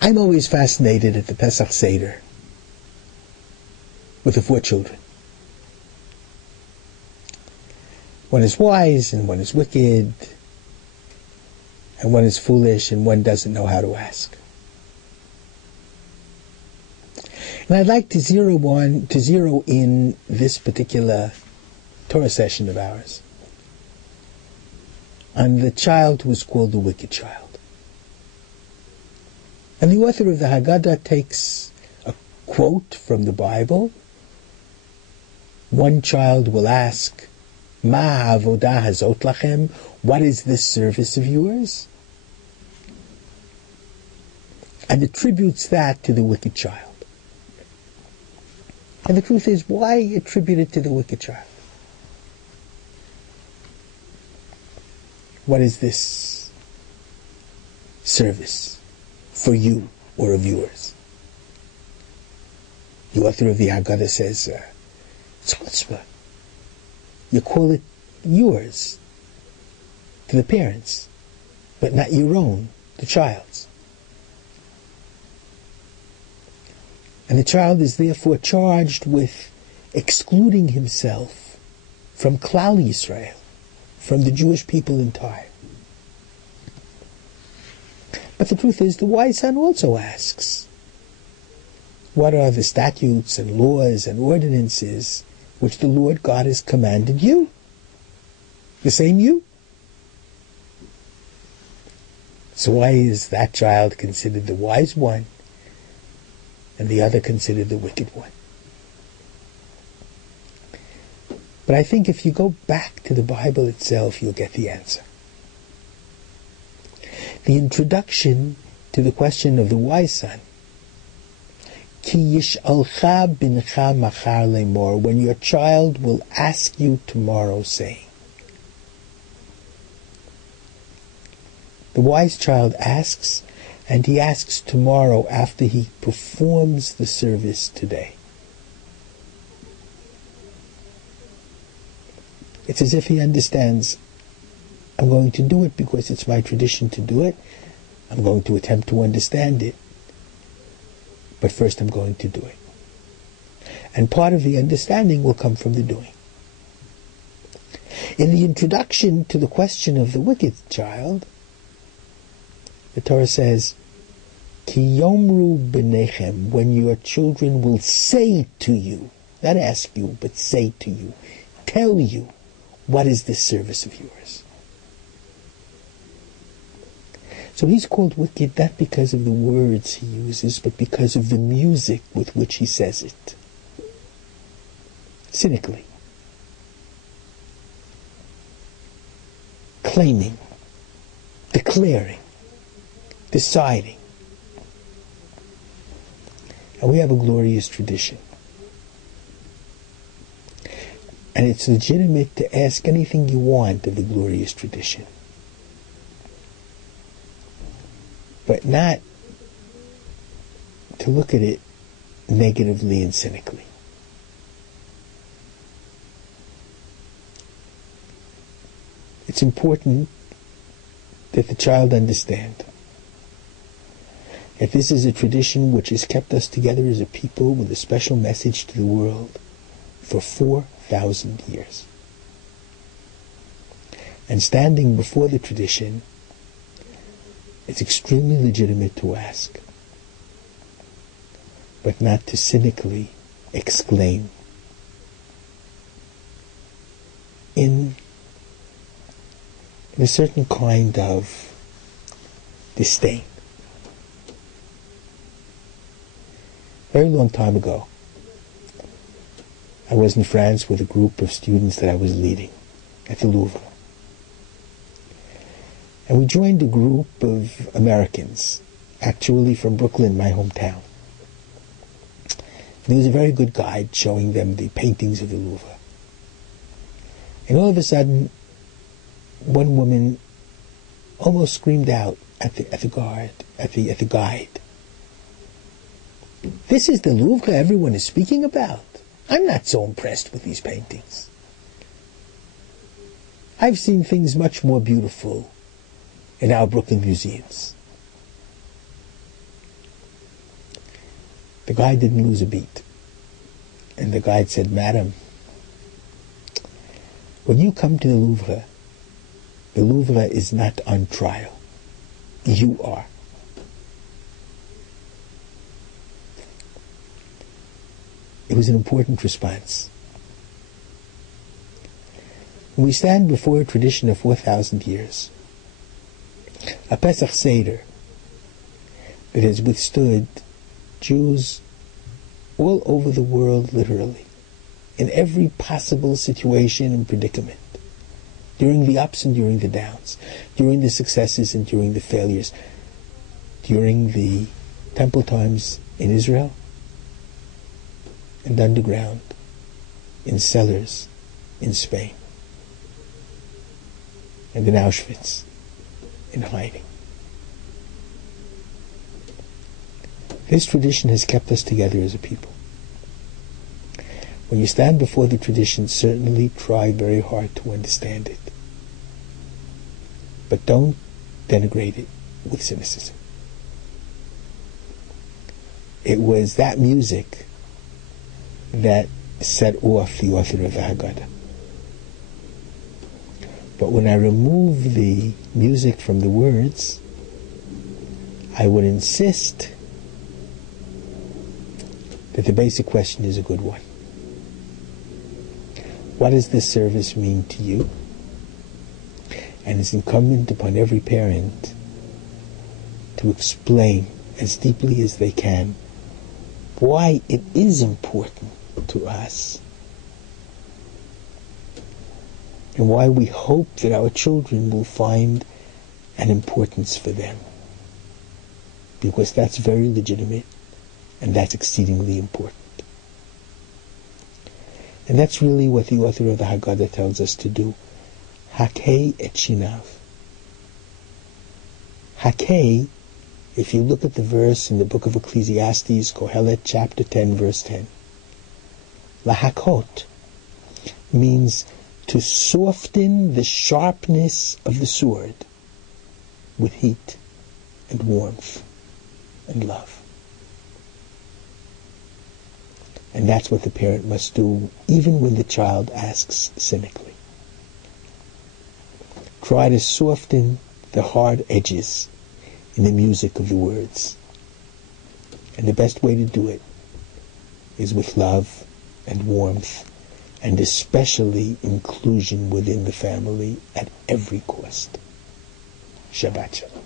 I'm always fascinated at the Pesach Seder with the 4 children. One is wise and one is wicked, and one is foolish and one doesn't know how to ask. And I'd like to zero in this particular Torah session of ours on the child who is called the wicked child. And the author of the Haggadah takes a quote from the Bible. One child will ask, Ma avodah hazot lachem? What is this service of yours? And attributes that to the wicked child. And the truth is, why attribute it to the wicked child? What is this service for you or of yours? The author of the Haggadah says, it's chutzpah. You call it yours to the parents, but not your own, the child's. And the child is therefore charged with excluding himself from Klal Yisrael, from the Jewish people entire. But the truth is, the wise son also asks, what are the statutes and laws and ordinances which the Lord God has commanded you? The same you? So why is that child considered the wise one and the other considered the wicked one? But I think if you go back to the Bible itself, you'll get the answer. The introduction to the question of the wise son, Ki yish'alcha bincha machar lemor, when your child will ask you tomorrow, saying. The wise child asks, and he asks tomorrow after he performs the service today. It's as if he understands, I'm going to do it because it's my tradition to do it. I'm going to attempt to understand it. But first I'm going to do it. And part of the understanding will come from the doing. In the introduction to the question of the wicked child, the Torah says, Ki yomru b'nechem, when your children will say to you, not ask you, but say to you, tell you, what is this service of yours? So he's called wicked not because of the words he uses, but because of the music with which he says it. Cynically. Claiming. Declaring. Deciding. And we have a glorious tradition. And it's legitimate to ask anything you want of the glorious tradition. But not to look at it negatively and cynically. It's important that the child understand that this is a tradition which has kept us together as a people with a special message to the world for 4,000 years. And standing before the tradition, it's extremely legitimate to ask, but not to cynically exclaim in a certain kind of disdain. A very long time ago, I was in France with a group of students that I was leading at the Louvre. And we joined a group of Americans, actually from Brooklyn, my hometown. And there was a very good guide showing them the paintings of the Louvre. And all of a sudden, one woman almost screamed out at the guide. This is the Louvre everyone is speaking about. I'm not so impressed with these paintings. I've seen things much more beautiful in our Brooklyn museums. The guy didn't lose a beat. And the guide said, "Madam, when you come to the Louvre is not on trial. You are." It was an important response. We stand before a tradition of 4,000 years, a Pesach Seder that has withstood Jews all over the world, literally, in every possible situation and predicament, during the ups and during the downs, during the successes and during the failures, during the temple times in Israel, and underground, in cellars, in Spain, and in Auschwitz, in hiding. This tradition has kept us together as a people. When you stand before the tradition, certainly try very hard to understand it. But don't denigrate it with cynicism. It was that music that set off the author of the Haggadah. But when I remove the music from the words, I would insist that the basic question is a good one. What does this service mean to you? And it's incumbent upon every parent to explain as deeply as they can why it is important to us and why we hope that our children will find an importance for them. Because that's very legitimate and that's exceedingly important. And that's really what the author of the Haggadah tells us to do. Hakei et shinav. Hakei, if you look at the verse in the book of Ecclesiastes, Kohelet, chapter 10, verse 10, lahakot means to soften the sharpness of the sword with heat and warmth and love. And that's what the parent must do, even when the child asks cynically. Try to soften the hard edges in the music of the words. And the best way to do it is with love and warmth, and especially inclusion within the family at every cost. Shabbat Shalom.